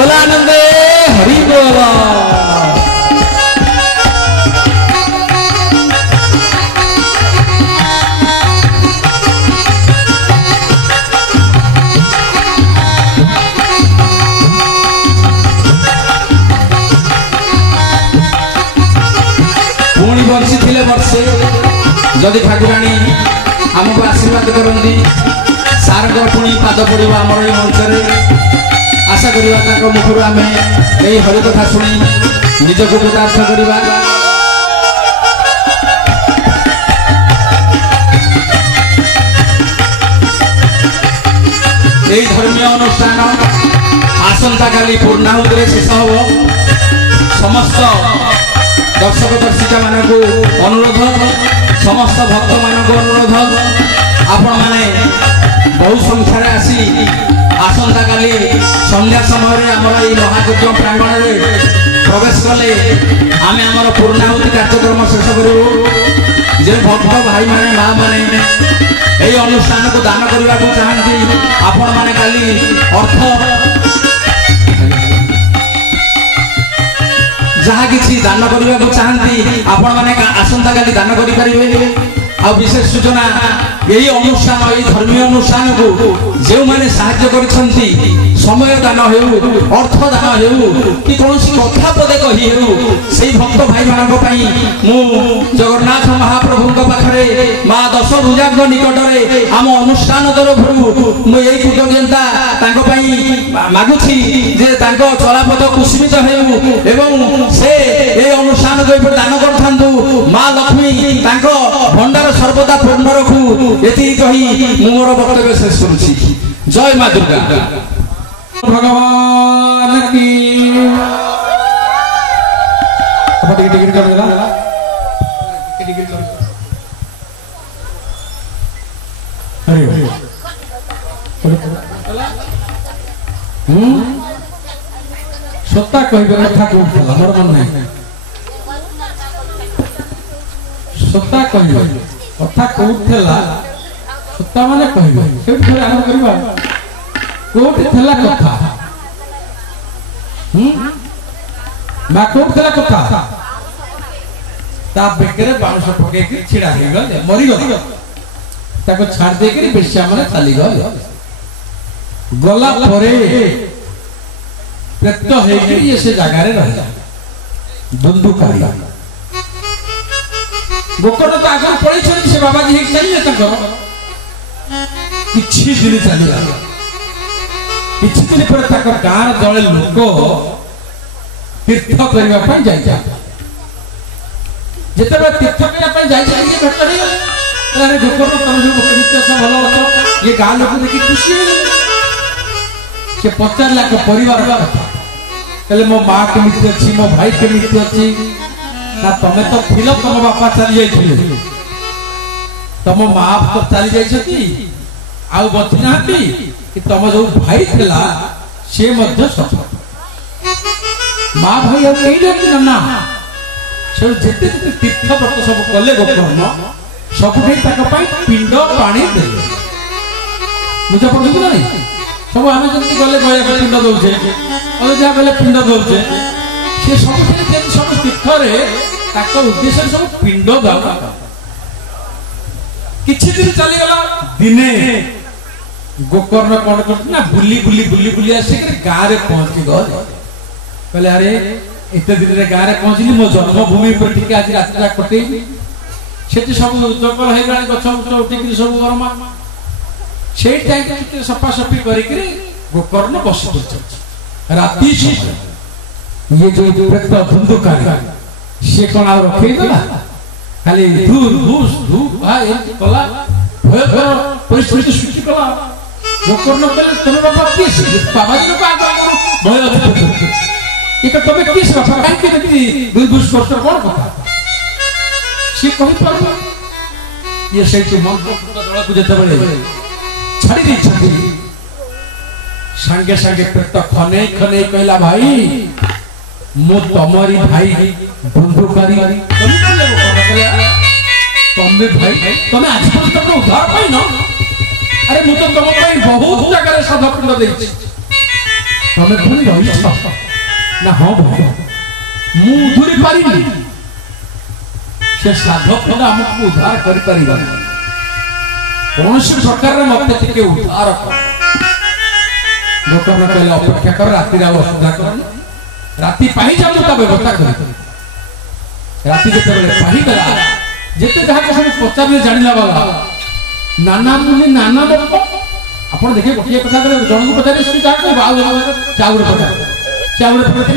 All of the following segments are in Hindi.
बोलानंदे हरि बोला। पुणी बंशी थिले वर्षे जदि ठाकुराणी आमको आशीर्वाद करती सार पुणी पाद पड़ा आम मंच आशा करवा मुखर आम यही हरिकथा शुणी निजक कृतार्थ करवा। यही धर्मीय अनुष्ठान आसंता काली पूर्णाहुति शेष हो। समस्त दर्शक दर्शिका मानक अनुरोध समस्त भक्त मानक अनुरोध आपण माने बहु संख्यार आसी आसंता काली संध्या समय आमर ये महायज्ञ प्रांगण में प्रवेश कले आम आमर पूर्णाहुति कार्यक्रम शेष करूँ। जे भक्त भाई माने माँ माने यही अनुष्ठान को दान करने को चाहती आपण माने काली अर्थ जहाँ किसी दान करने को चाहती आपण माने आसंता काली दान करें। आ विशेष सूचना यही अनुष्ठान यही धर्मीय अनुष्ठान को जो मैंने साहाय्य करछंती समय दान हो अर्थ दान हो कि कौन कथा पदे कही हो से भक्त भाई मानक पई मु जगन्नाथ महाप्रभु पाखरे माँ दश भुजांग निकटरे आम अनुष्ठान तरफ मु यही कृतज्ञता तांको पई मागुछि जे तांको चलापथ कुसुमित हो एवं से ए अनुष्ठान को दान करथांतु माँ लक्ष्मी तांको भंडार सर्वदा पूर्ण रखू एति कही मोर वक्तव्य शेष करुछि। जय मां दुर्गा भगवान की। टिकट कर देला अरे सत्ता कहबे कथा को हमर मन नहीं सत्ता कहबे कथा कोठला सत्ता माने कहबे सेठ थोड़े आरंभ करबा कोठ थला कथा बा कोठ थला कथा ता बेकरे बाउंस पके के छिड़ा हे गले मरि गले ताको छाड़ दे के बेश्या माने चली गले गला परे प्रत्य हे के ये से जगह रे रह बंदूकारी गोकर्ण तो आगे पड़े से बाबा जी चाहिए किसी दिन चलिए किसी दिन पर गाँव दले लोक तीर्थ करने जिते तीर्थ करने गोकर्ण तुम जो भल ये गाँव लोग देखिए खुशी से पचारा परिवार कहले मो माँ केमिति अच्छी मो भाई केमिति अच्छी ना तमे तो थिल तम बापा चली जाइथिले तम माँ तो चली जाइछथि आउ बचि नाथि कि तम जो भाई थिला से मध्य सफल माँ भाई आ केही ना से जेते जेते तीर्थ व्रत सब कले गोकर्ण सबुठे ताक पई पिंड पानी देले मुझे पड़छ नहीं सब आम जमी गले गया पिंड दौचे अयोध्या गले पिंड दौचे सी सब सब तीर्थ उद्देश्य सब पिंड दवा किछि दिन चलीगला दिने गोकर्ण कौन कर बुली बुली बुली बुली आसिक गाँव में पहुंची गले कहले अरे एत दिन में गाँव में पहुंचली मो जन्मभूमि पर टिके आज रात्रा कटेली से सब जंगल है गछ उच उठिक सब गरमा से टाइम सफा सफी करी गोकर्ण बस राति ये जो धुंधुकारी से कौन आ रखेदेला खाली दूर घूस धूप भाई कला भयंकर परिस्थिति सृष्टि कला गोकर्ण कहले तुम बाबा किए बाबा जी को आगे भय ये तुम किए बाबा कहीं देखी दुई घूस कष्ट कौन कथा सी कही पार ये से मन दल को जिते छाड़ी दी संगे संगे पेट खने खने कहला भाई मो तमरी भाई बंधुकारी तमे भाई तमे आज पर्यंत उद्धार पाई न अरे मु तो तुम बहुत जगह सदा पिंड देछि तमें पुणी रही ना हाँ भाई मु उधुरी पारिनी से साधक आमको उद्धार कर कौन प्रकार मत उद्धार लोक कहले अपेक्षा कर राति असुविधा कर राति पाई जाऊँ व्यवस्था कर राति जिते पाईगला जिते जहाँ सब पचारे जाना वाला नाना मुनि नाना लोक आप देखिए गोटे कथा जन को पचारे चाउर पचार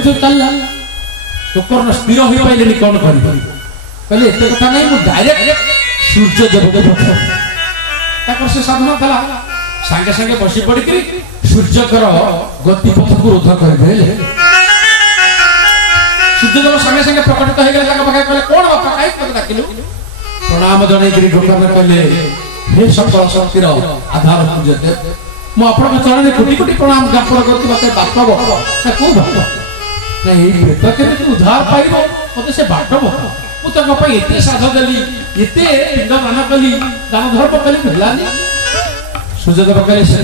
सब चलला टोकर स्थिर हो पारे कौन कर कहले एत कथा नहीं मुझे डायरेक्ट सूर्य देव को से साधना था सांगे सांगे बसी पड़क सूर्यकर गतिपथ को रोध कर सूर्यदेव सांगे सांगे प्रकटित हो गए पाखे कौन बापा कहीं डाकिलु प्रणाम जन गोकर्ण कहले हे सकल शक्तिर आधार सूर्यदेव मुझे चरण कोटि कोटि प्रणाम ज्ञापन करती बात कौ बात नहीं प्रेत के उद्धार पाइब मत से बाट बत मुझे साध देली एत पिंड दान कली दान धर्म कली मिलानी सूर्यदेव कहले से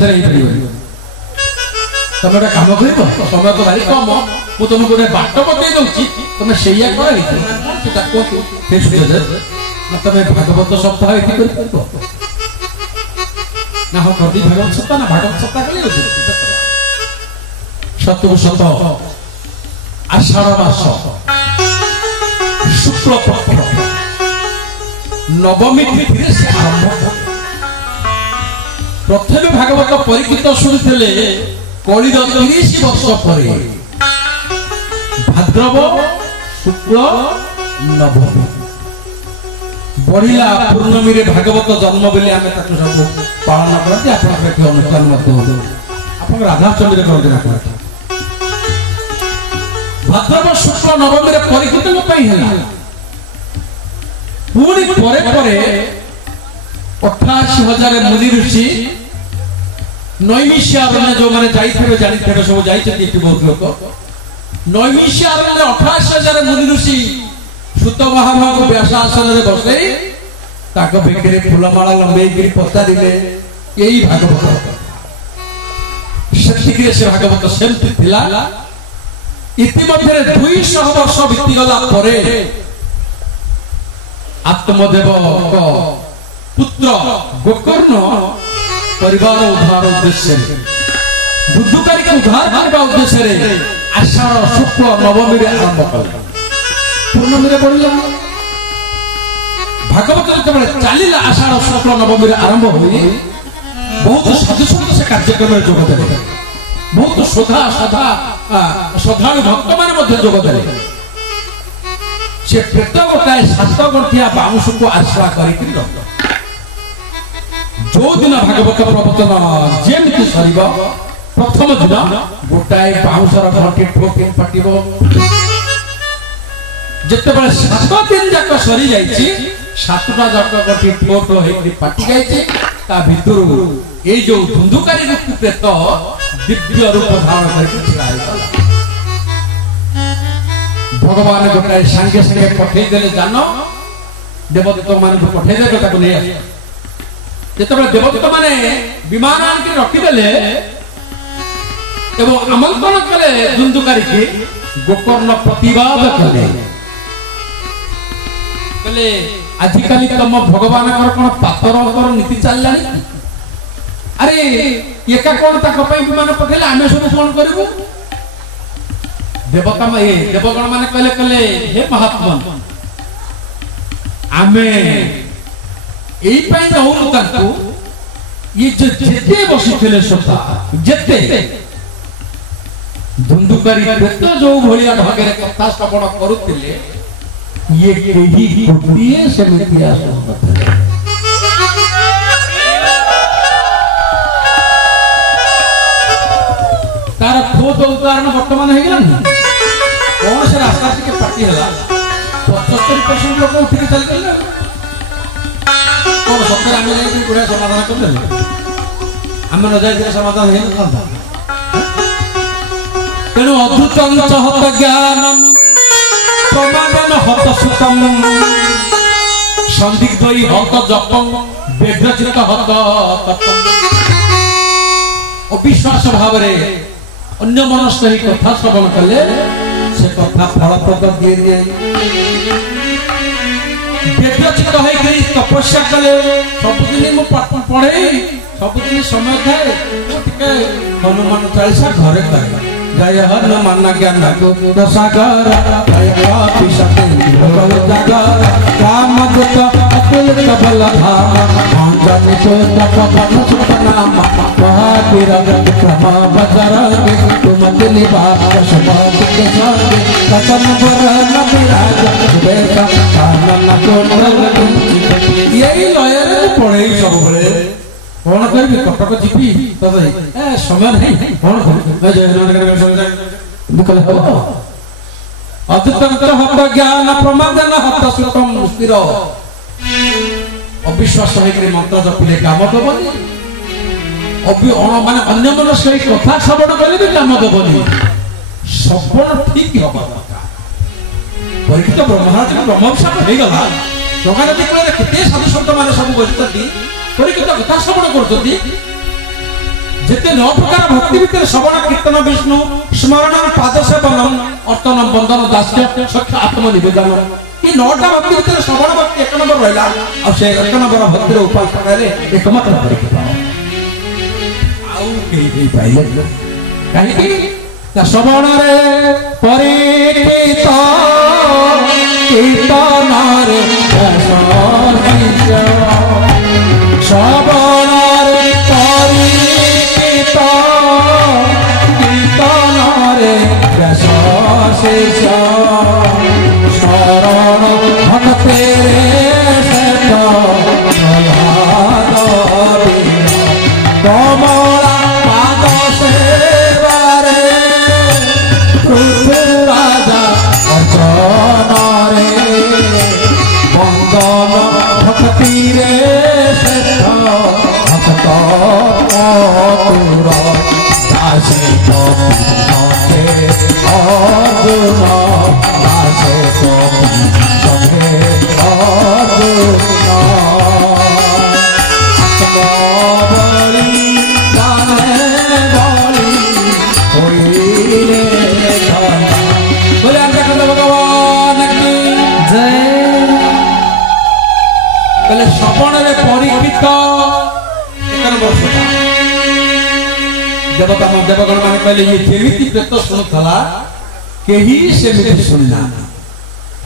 तुम गोटे कम कर समय तो भारी कम मुझे तुमको गोटे बाट बतई दूसरी तुम से सूर्यदेव तुम भागवत सप्ताह ये ना हम नदी भागवत सप्ताह ना भागवत सप्ताह कल सतु सत आषाढ़ मास शुक्ल पक्ष नवमी तिथि से आरंभ प्रथम भागवत परीक्षित शुणुते कलिर 30 वर्ष पर भाद्रव शुक्ल नवमी बढ़िला पूर्णमी रे भागवत जन्म बोली आम सब पालन करते अनुष्ठान आप राधाचंद्र करते भाद्रव शुक्ल नवमी रे परीक्षित पुणी 88,000 मुनि ऋषि नैमिष्य अरण्य जो मैंने जाइए जानी सब जाइए बहुत लोग नैमिष्य अरण्य 88,000 मुनि ऋषि सुत महाभाग व्यासासन बसई बेकरे फूलमाला लंबे पचारे यही भागवत से भागवत सेमती थिला इतिमध्य 200 वर्ष बीतीगला आत्मदेव पुत्र गोकर्ण परिवार उद्धार उद्देश्य बुद्धकारी के उद्धार करने उद्देश्य आषाढ़ शुक्ल नवमी आरंभ कल पूर्णमी बढ़ला भागवत जो चलला आषाढ़ शुक्ल नवमी आरंभ हुई बहुत साधुसंत से कार्यक्रम जोगदे बहुत श्रद्धालु भक्त मैंने जोगदे से प्रेत गोटाए 7 गंठिया बाउंश को आश्रा कर जो दिन भागवत प्रवचन जमी सर प्रथम दिन गोटाए बाउंशर घंटी ठोक फाट जिते 7 दिन जाक सरी जाइए 7टा जाक गंठी ठोक फाटी जाइए भितर ये जो धुंधुकारी रूप प्रेत दिव्य रूप धारण कर भगवान गोटाए सांगे सांगे पठेदे जान देवदूत मान पठेदे जिते देवदूत माने विमान आनिक रखिदे एवं आमंत्रण कले धुंधुकारी की गोकर्ण प्रतिवाद कले आजिकल तुम भगवान कौन पातर नीति चलला अरे एका कौन विमान पठेले आम सब कौन करूँ देवता देवगण मान कहले हे महात्मा आमे ये जेते बसी सता जेते धुंधुकारी प्रेत जो भाया ढंगे कथा श्रवण करुले ये गोटे सेमती तार खोज उदाहरण बर्तमान हो गला कौन से रास्ता टे पार्टी है 75% लोग उठिक चल कौन सत्तर आम जाए समाधान कर आम न जाए समाधान हो तेणु अधुतम हत ज्ञानम समाधान हत सुतम संदिग्ध हत जपम व्यभ्रचित हत तपम अविश्वास भाव अन्य मनस्क ही कथा श्रवण कले से कथा फलप्रद दिए दिए व्यतीत होई तपस्या कले सबुदिन मु पढ़े सबुदिन समय थाए टिके हनुमान चालीसा घरे करे जय हनुमान ज्ञान को सागर जय पिसते जागर राम दूत अतुलित बल धाम अंजनी को तपन सुत नाम महावीर विक्रम बजरंगी तुम दिलबाग समाज के संग कतन वरण विराज बेटा कानन कोटल यही लयर पड़े सब बड़े कौन करबी कटक जीपी तब ए समय नहीं कौन कर जय निकल हो अद्वैत हत ज्ञान प्रमादन हत सुतम स्थिर अविश्वास होइकरी मंत्र जपिले काम दबनी माने अन्य मनस्क कथा श्रवण कले भी काम दबनी श्रवण ठीक हबा परीक्षित ब्रह्मराज ब्रह्मविशाप हो गला जगन्नाथ कोले केते साधु संत माने सब बसितती परीक्षित कथा श्रवण करछती जेते 9 प्रकार भक्ति भीतर श्रवण कीर्तन विष्णु स्मरण पाद सेवन अर्चन बंदन दास्य सख्य आत्म निवेदन कि 9टा भक्ति भीतर श्रवण भक्ति एक नंबर रहला और से एक नंबर भक्ति रो उपासना रे एकमात्र परीक्षित आउ केही पाइले काहे कि श्रवण रे परीक्षित कीर्तन रे श्रवण रे परीक्षित कीर्तन रे शरण भक्ति रे कमला पाद सेवारे राजा अर्चन रे बंदन भक्ति रे भक्त दासे अर्जुन दासे सखे भगवान की जय। श्रवण रे परीक्षित देवता देवगण मान कहले ये जेमिति प्रेत सुनुथला केही सेमिति सुनना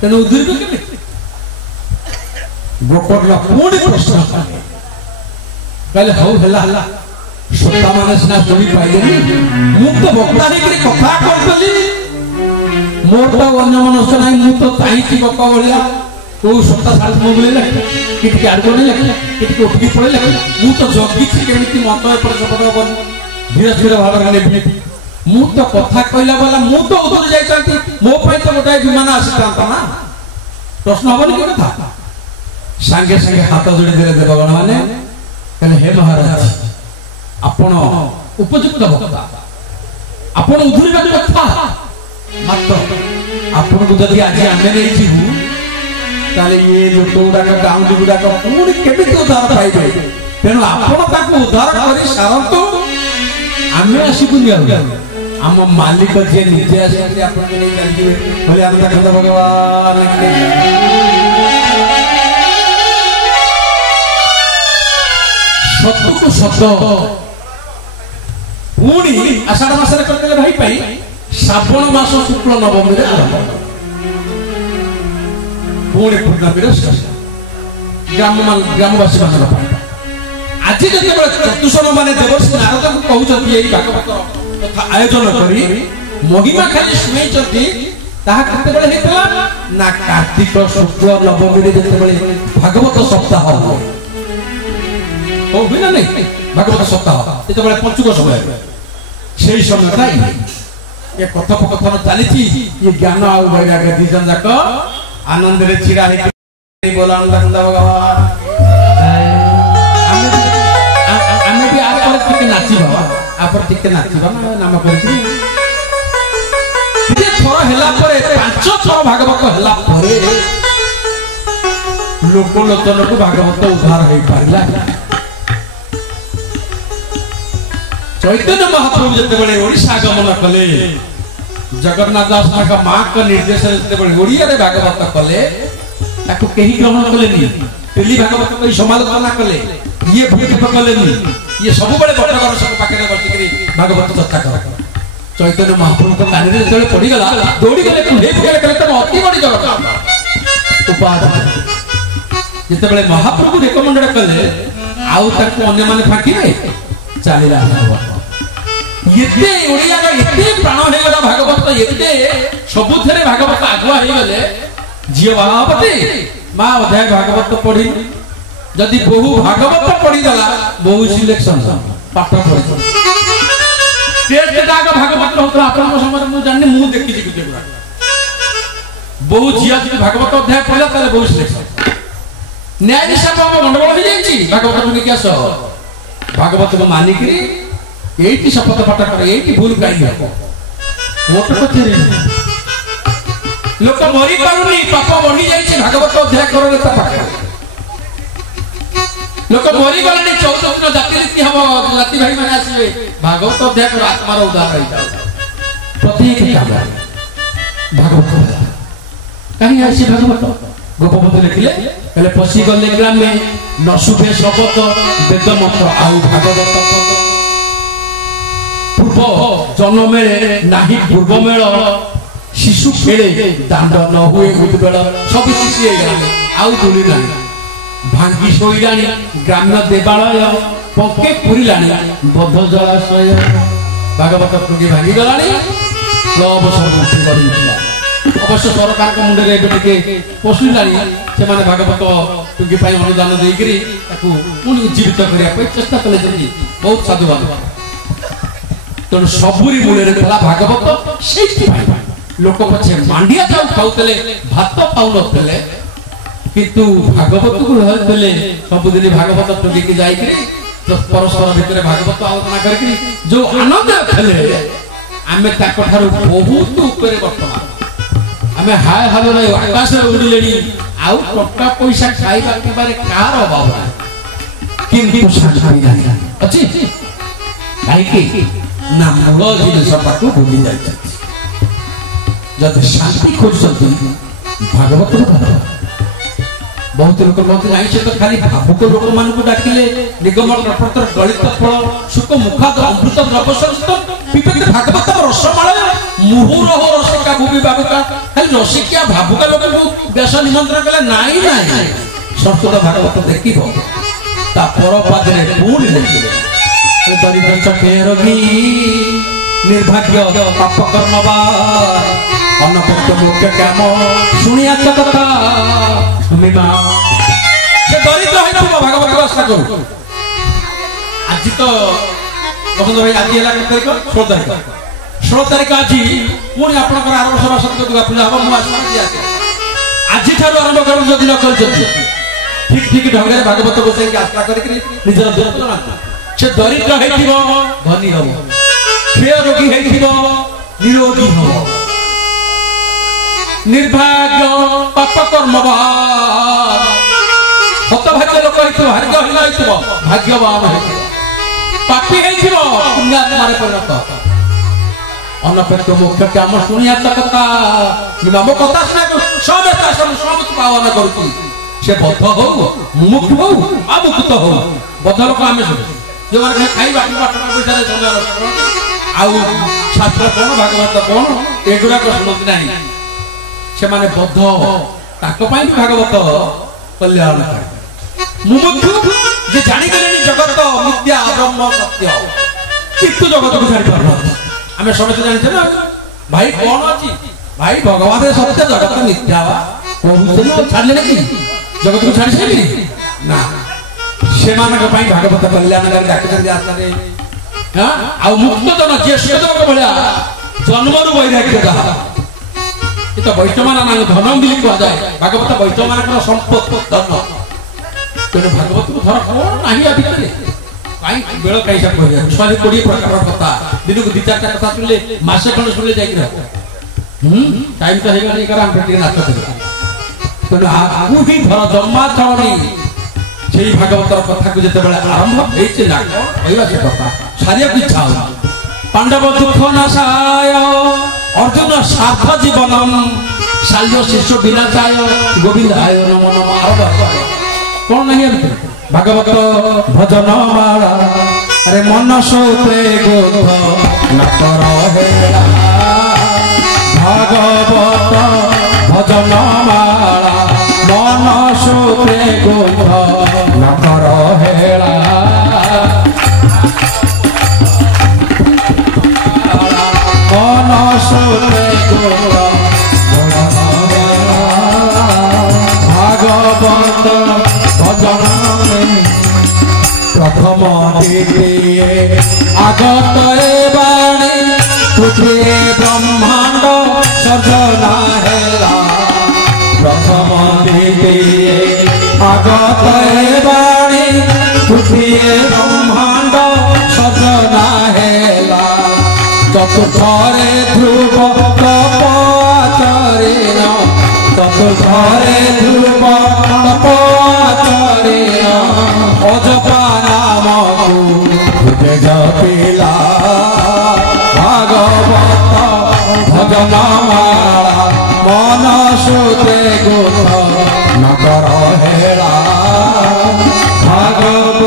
तेनु उद्धृत केमिति गोपरला पूर्ण प्रश्न कहले हौ हला श्रोता माने सिना सुनी पाइले मु तो भक्ता हे करी कथा करतली मोर तो अन्य मनुष्य नाही मु तो ताईची बक्का बोलिया को श्रोता साथ मो बोले किटके आडको नहीं लगे किटके उठकी पड़े मु तो जगी छी केमिति मत पर शपथ बन धीरे धीरे भाव रे मु तो कथा कहला वाला मु तो उधर जाई चांती मो पई तो गोटाय विमान आसीतांता ना प्रश्न हबनी के कथा संगे संगे हाथ जोड़ी देले देवगण माने कहले हे महाराज आपण उपयुक्त वक्ता आपण उधर कथा मात्र आपण को जदी आज आमे नै जीवु ताले ये लोक गुडा का गाउँ गुडा का पूरी केमिति उद्धार पाइबे तेनु आपण ताको उद्धार करी सारंतो आमे आसी दुनिया आम मालिक जे निजे आसी आपण के नै जानिबे बोले हम तक भगवान के सत्य को सत्य पूरी आषाढ़ मास रे करले भाई पाई श्रावण मास शुक्ल नवमी रे पूरी पूर्णमी रे ग्रामवासी मान आज जते चतुष्ण माने देवर्षि नारद को कहउछथि एई भागवत तथा आयोजन करी महिमा खाली सुनै छथि ताहा कते बेले हेतला ना कार्तिक शुक्ल नवमी रे जते बेले भागवत सप्ताह हो बिना नहीं भागवत सप्ताह जते बेले पंचुक समय सेही समय ताई ये कथोपकथन चली ये ज्ञान आ वैराग्य दिजन जाक आनंद रे छिड़ा हे बोला आनंद भगवान आमे भी आप पर टिके नाची बाबा आप पर टिके नाची बाबा नाम करती ये थोड़ा हेला परे पांच थोड़ा भागवत हेला परे लोक लोचन को भागवत उद्धार हे पारिला चैतन्य महाप्रभु जिते ओडिशा गमन कले जगन्नाथ दास माँ का निर्देश जिते ओडिया रे भागवत कले ताको केही ग्रहण कले पेली भागवत को समालोचना कले ये भूमिका कले ये सब बड़े बटगर सब पाखे बसिकरी भागवत चर्चा कर चैतन्य महाप्रभु को कान रे जले पड़ी गला दौड़ी गले तू हे पुकार कले तो अति बड़ी जगत उपाद जिते बड़े महाप्रभु रेकमेंड कले आउ ताको अन्य माने फाकी रे चालीला एते ओडिया रे एते प्राण हे गला भागवत एते सबुथरे भागवत आगुआ हे गले जियो भागवती मां अध्याय भागवत पढ़ी जदि बहु भागवत पढ़ी गला बहु सिलेक्शन पाठ पढ़ी टेस्ट दाग भागवत होतला आपन समय मु जाननी मु देखि छी गुटे बहु जिया जदि भागवत अध्याय पढ़ला ताले बहु सिलेक्शन न्याय हिसाब हम गंडगोल हो जाई छी भागवत में क्या सो भागवत को मानी करी एटी शपथ पाठ कर एटी भूल गाई हो मोट कथेरी लोक मरी पारुनी पाप बढ़ी जाई भागवत अध्याय कर पाखे लोक मरी गले 14 दिन जाति रीति हम जाति भाई माने आसीबे भागवत अध्याय कर आत्मार उद्धार होई प्रत्येक काम भागवत कहीं आसी भागवत गोपपद लिखले कहले पसी गले ग्राम में न सुभे शपथ वेद मंत्र आउ भागवत पूर्व जन्म मेले नाही पूर्व मेल शिशु खेले दांड न हुए उद्बेल सब शिशु आउ दुली ना भांगी शोइलानी ग्राम्य देवालय पके पुरिलानी बद्ध जलाशय भागवत टुकी भांगी गलानी सब सब उठी गला अवश्य सरकार के मुंडे रे बेटे पसुलानी से माने भागवत टुकी पाई अनुदान देई करी ताकू पुनी जीवित करिया पे चेष्टा कले जदी बहुत साधुवान तो सबुरी मूले रे भला भागवत सेठी भाई लोक पछे मांडिया जाऊ खाउतले भात पाउ नथले किंतु भागवत को रहतले सब दिन भागवत टुकी के जाई करी तो परस्पर भितर भागवत आलोचना करके जो आनंद थले आमे ताको थारु बहुत ऊपर वर्तमान आमे हाय हालो रे आकाश रे उड़िलेनी आउ टक्का पैसा खाइबा के बारे कार अभाव किंतु शांति नहीं अछि काहे कि ना मूल जिनिस पाटू भूली जाय जब शांति खोजती भागवत बहुत लोक कहते नहीं से तो खाली भावुक लोक मान को डाकिले निगम नक्षत्र गणित फल सुख मुखाद अमृत द्रवसंस्त पिपे भागवत रसमाल मुहुर हो रसिका भूमि बाबुका खाली रसिका भावुका लोक को व्यास निमंत्रण कले नाही नाही संस्कृत भागवत देखिबो ता पर पादरे पूर्ण देखिले दरिद्र चके रोगी निर्भाग्य पाप कर्मवा अन्नपत्य मुख्य काम सुनिया कथा तुम्हें मां से दरिद्र है भागवत व्यवस्था करू आज तो बसंत भाई आज है तारीख 16 तारीख आज पुणी आप आरंभ सभा सत्य दुर्गा पूजा हम आज आरंभ कर जदि न कर ठीक ठीक ढंग से भागवत बसई आस्था करके निजर दूर से दरिद्र है धनी हम क्षय रोगी है निरोगी हम निर्भाग्य पाप कर्म हतभाग्य लोक भाग्य भाग्यवान पापी पुण्यात्मारे परिणत अन्नपत्य मुख्य काम शुणिया कथा मो कथा सब पावन करुँ से बद्ध हो मुमुक्ष हो अमुक्त हो बद्ध लोक आम जो खाई पैसा आउ शास्त्र कौन भागवत कौन एगुड़ाक शुणती ना से माने बद्ध ताको पाई भागवत कल्याणकारी मुमुक्षु जे जानि गलेनी जगत मिथ्या ब्रह्म सत्य किंतु जगत को जानि पारना हमें समझ जानते ना भाई कौन अछि भाई भगवान रे सत्य जगत मिथ्या कहू से छाड़ले कि जगत को छाड़ी छेली ना से मानक पाई भागवत कल्याणकारी डाक्टर आत्मा रे हां आ मुक्त जन जे सेदक भलिया जन्मरु वैराग्य जा तो वैष्णव धन बिली कह जाए भागवत वैष्णव मान संपत्ति धन तेणु भागवत को धर कौन ना भितर कहीं बेल कहीं कह 120 प्रकार कथा दिन को 2-4 कथा सुनले मसे खंड सुनले जाए टाइम तो है नाच तेणु आगु ही धर जमा चढ़ी সেই ভাগবতৰ কথাକୁ যেତେବେଳେ আৰম্ভ হৈছে না କହିବା ସେ କଥା ସାରିବାକୁ ଇଚ୍ଛା ହେଲା ପାଣ୍ଡବ ଦୁଃଖ ନାଶାୟ ଅର୍ଜୁନ ସାର୍ଥ ଜୀବନମ শাল্য শিষ্য বিনাশায় গোবিন্দায় নমো নমঃ আরবায় কোন নাই এমতে ভাগবত ভজন মালা আরে মন সৌতে গোধ নকর হেলা ভাগবত ভজন মালা মন সৌতে গোধ নকর হেলা মন সৌতে গোধ ভাগবত ভজন প্রথম দ্বিতীয় আগত বাণী পৃথিবী ব্রহ্মাণ্ড সর্জনা হেলা প্রথম দ্বিতীয় আগত বাণী পৃথিবী ব্রহ্মাণ্ড সর্জনা হেলা চতুর্থরে ধ্রুব তপচরিণ চতুর্থরে ধ্রুব তপচরিণ অজপা নামকু জপিলা ভাগবত ভজন মালা মন সুতে গোধ নকর হেলা ভাগবত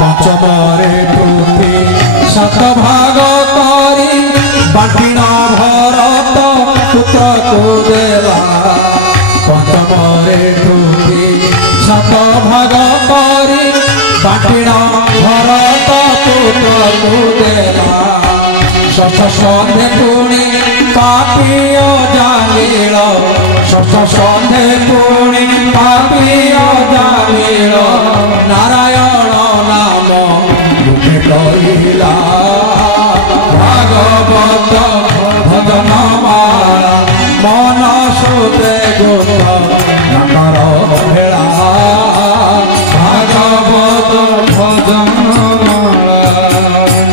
পঞ্চমরে পৃথি সাত ভাগ করি বাটিণ ভরত পুত্রকু দেলা পঞ্চমরে পৃথি সাত ভাগ করি বাটিণ ভরত পুত্রকু দেলা ষষ্ঠ সন্ধে পুଣି পাপিয় জানিল ষষ্ঠ সন্ধে পুଣି পাপিয় জানিল নারায়ণ নাম মুখে কহিলা ভাগবত ভজন মালা মন সুতে গোধ নকর হেলা ভাগবত ভজন মালা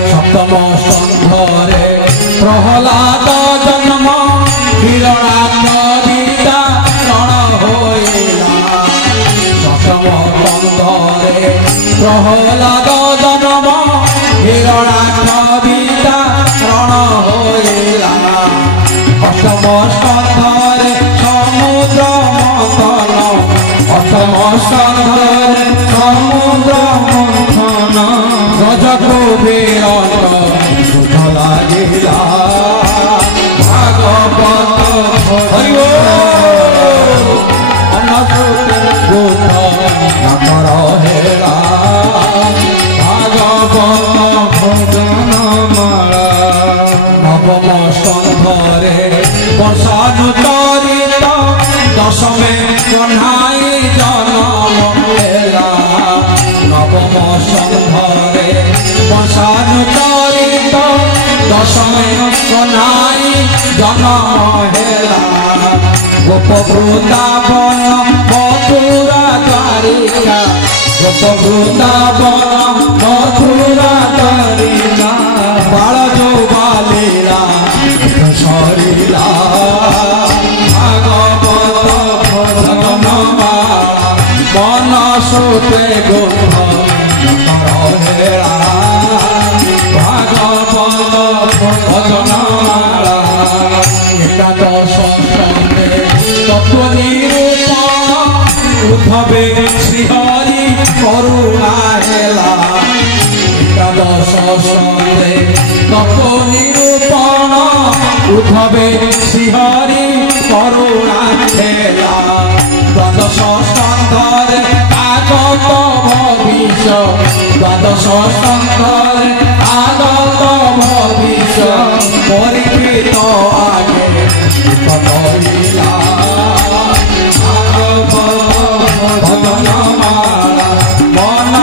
সপ্তম স্কন্ধরে প্রহ্লাদ জন্ম হিরণ্যাক্ষবিদ্যা রণ হইলা সপ্তম স্কন্ধরে প্রহ্লাদ জন্ম হিরণ্যাক্ষবিদ্যা রণ হইলা অষ্টম স্কন্ধরে সমুদ্র মন্থন অষ্টম স্কন্ধরে সমুদ্র মন্থন গজকুবের লাগিলা ভাগবত হরিব অনসুতে গোধ নকর হেলা ভাগবত ভজন মালা নবম স্কন্ধরে বর্ষানুচরিত দশমে কন্হাই জনম হেলা নবম স্কন্ধরে বর্ষানুচরিত দশমে কন্হাই জনম হেলা গোপ বৃন্দাবন মথুরা দ্বারিকা গোপ বৃন্দাবন মথুরা দ্বারিকা বাল যৌবালীলা সরিলা ভাগবত ভজন মালা মন সুতে গোধ নকর হেলা ভাগবত ভজন মালা একাদশ স্কন্ধে তত্ত্ব নিরূপণ উদ্ধবে শ্রীহরি করুণা হেলা একাদশ স্কন্ধে তত্ত্ব নিরূপণ উদ্ধবে শ্রীহরি করুণা হেলা দ্বাদশ স্কন্ধরে আগত ভবিষ্য দ্বাদশ স্কন্ধরে আগত ভবিষ্য পরিকৃত আগে কহিলা ভজন মালা মন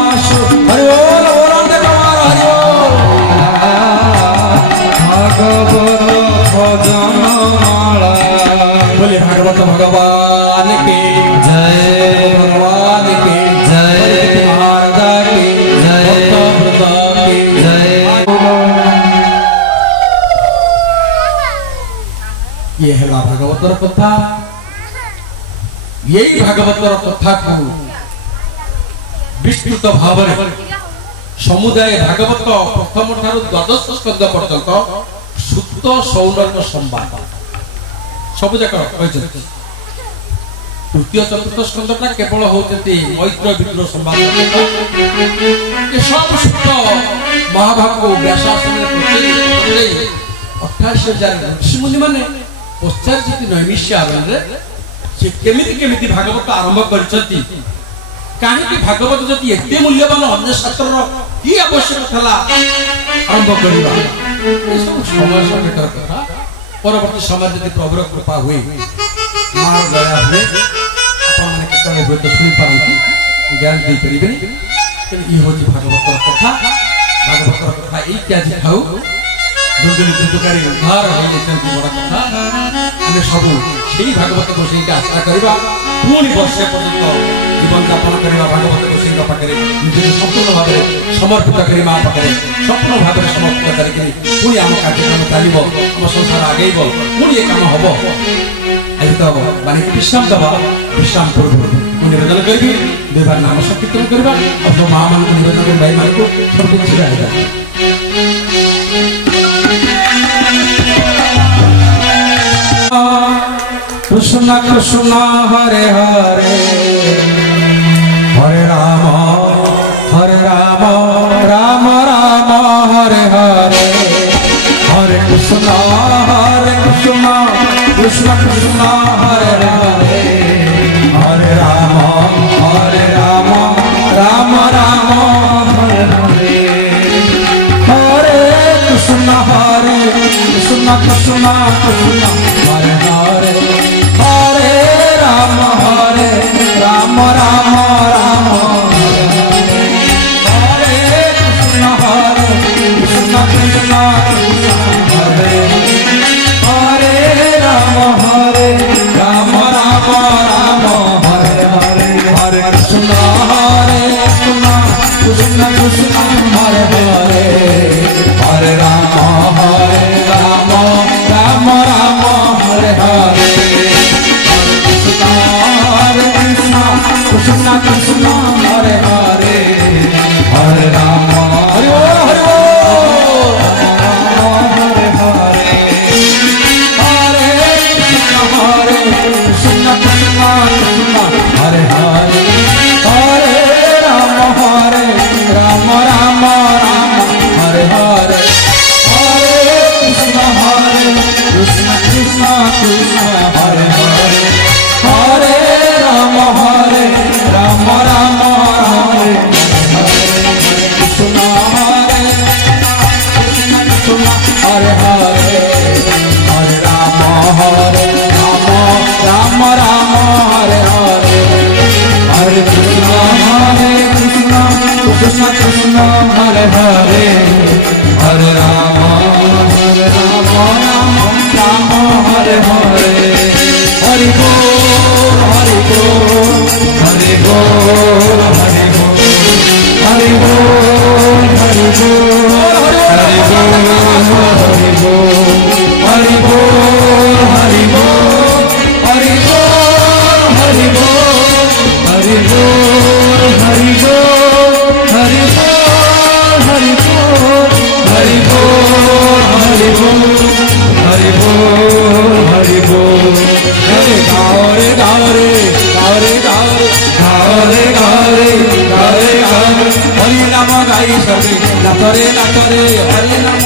হরি বল ওরান্তে কুমার হরি ভাগবত ভজন মালা बोले भागवत भगवान की जय भगवान की जय महाराजा की जय भक्त की जय ये है भागवतर कथा यही भागवतर कथा को विस्तृत भाव समुदाय भागवत प्रथम ठारू द्वादश स्कंद पर्यंत सुत सौनर्य संवाद सब जाक तृतीय चतुर्थ स्कंदटा केवल होती मैत्र विद्रोह संवाद सब सुत महाभाग को व्यासासन 28,000 ऋषिमुनि माने पश्चात नैमिष्य आरंभ से केमिति भागवत आरंभ करछथि काहे भागवत जति एते मूल्यवान अन्य शास्त्र की आवश्यक थला आरंभ करबा ए सब समय संकट कथा परवर्ती समय जति प्रभुर कृपा हुए मार दया हुए अपन माने केतने हुए तो सुनि पारंती ज्ञान दे परिबे ई होची भागवत कथा ए क्या खाऊ दुर्गुणी दुर्गुकारी उद्धार होई चंती बड़ा कथा आमे सब सेही भागवत को सेही आशा करबा पूर्ण वर्ष पर्यंत जीवन यापन करबा भागवत को सेही पाखरे निजे संपूर्ण भाबरे समर्पित करी मां पाखरे संपूर्ण भाबरे समर्पित करी पूर्ण आम कार्यक्रम चालिबो हम संसार आगेइबो पूर्ण ये काम हबो आई तो माने विश्राम दबा विश्राम करबो को निवेदन करबी देवर नाम संकीर्तन करबा और मां मन को निवेदन कर भाई मान को सब कुछ रहेगा कृष्ण कृष्ण हरे हरे हरे राम राम राम हरे हरे हरे कृष्ण कृष्ण कृष्ण हरे हरे हरे राम राम राम हरे हरे हरे कृष्ण कृष्ण कृष्ण हरे हरे हरे राम राम राम हरे हरे कृष्ण कृष्ण हरे हरे राम राम राम हरे हरे हरे कृष्ण कृष्ण कृष्ण हरे हरे हरे राम राम राम हरे हरे कृष्ण कृष्ण हरे हरे हरे राम हरे हरे हरे हरे कृष्ण कृष्ण हरे हरे हरे राम राम राम हरे हरे हरे कृष्ण कृष्ण हरे हरे हरे राम राम हरे कृष्ण हरे हरे हरे राम राम हरे हरे हरे कृष्ण कृष्ण कृष्ण हरे हरे हरे राम राम हरे हरे हरि बोल हरि बोल हरि बोल हरि बोल हरि बोल हरि बोल हरि बोल हरि बोल हरि बोल हरि बोल हरि बोल हरि बोल हरि बोल हरि बोल हरि बोल हरि बोल हरि बोल हरि गारे गारे गारे गारे गारे गारे गारे गारे हरि नाम गाई सभी नाचरे नाचरे हरि नाम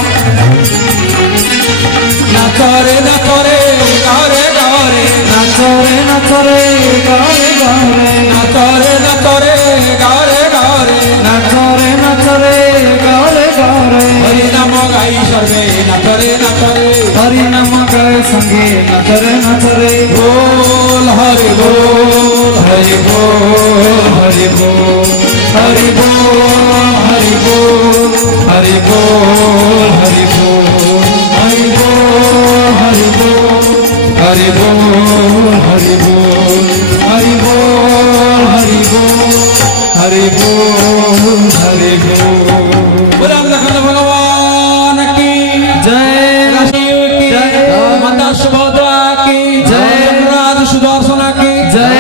नाचरे नाचरे गारे गारे नाचरे नाचरे गारे गारे नाचरे नाचरे गारे गारे नाचरे नाचरे गारे गारे हरि नाम गाई सर्वे नाचरे नाचरे हरि नाम गाए संगे नाचरे नाचरे बोल हरि बोल हरि बोल हरि बोल हरि बोल हरि बोल हरि बोल हरि बोल हरि बोल हरि बोल हरि बोल हरि बोल हरि बोल हरि बोल हरि बोल हरि बोल बोला भगवान की जय जय माता सुभद्रा की जय राज सुदर्शन की जय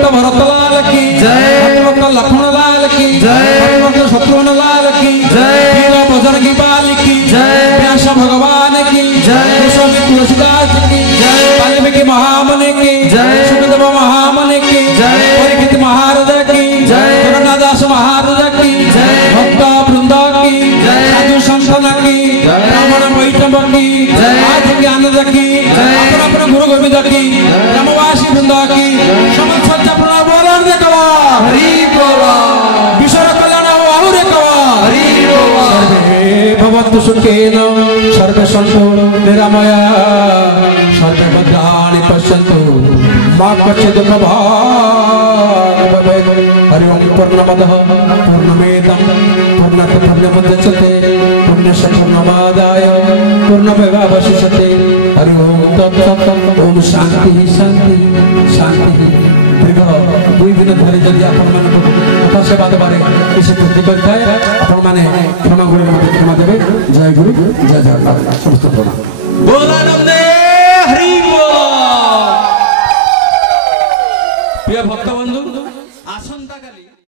भक्त भरतलाल की जय, भक्त लक्ष्मणलाल की जय, भक्त शत्रुघ्नलाल की जय, वीर बजरंगी बाल की जय, व्यास भगवान की जय, गोस्वामी तुलसीदास की जय, वाल्मीकि महामुनि की जय, सुखदेव महामुनि की जय, परीक्षित महाराज की जय, जगन्नाथ महाराज की जय, भक्त वृंद की जय, साधु संतन की ब्राह्मण वैष्णव की आदि ज्ञान की अपना अपना गुरु गोविंद की ग्रामवासी वृंद की समस्त अपना बोलन देखवा हरि बोला विश्व कल्याण आहुरे कवा हरि बोला सर्वे भवन्तु सुखेन सर्वे सन्तु निरामया सर्वे भद्राणि पश्यन्तु मा कश्चित् दुःखभाग् भवेत् हरि ओं पूर्णमदः पूर्णमेतं पूर्णस्य पूर्णमुदच्यते पूर्णस्य पूर्णमादाय पूर्णमेवावशिष्यते हरि ओं तत्सत् ओम शांति शांति शांति दीर्घ 2 दिन धरि जदि आपण मानको कथा सेवा देबारे किसी बुद्धि करथाय आपण माने क्षमा गुरु क्षमा देबे जय गुरु जय जगन्नाथ समस्त प्रणाम।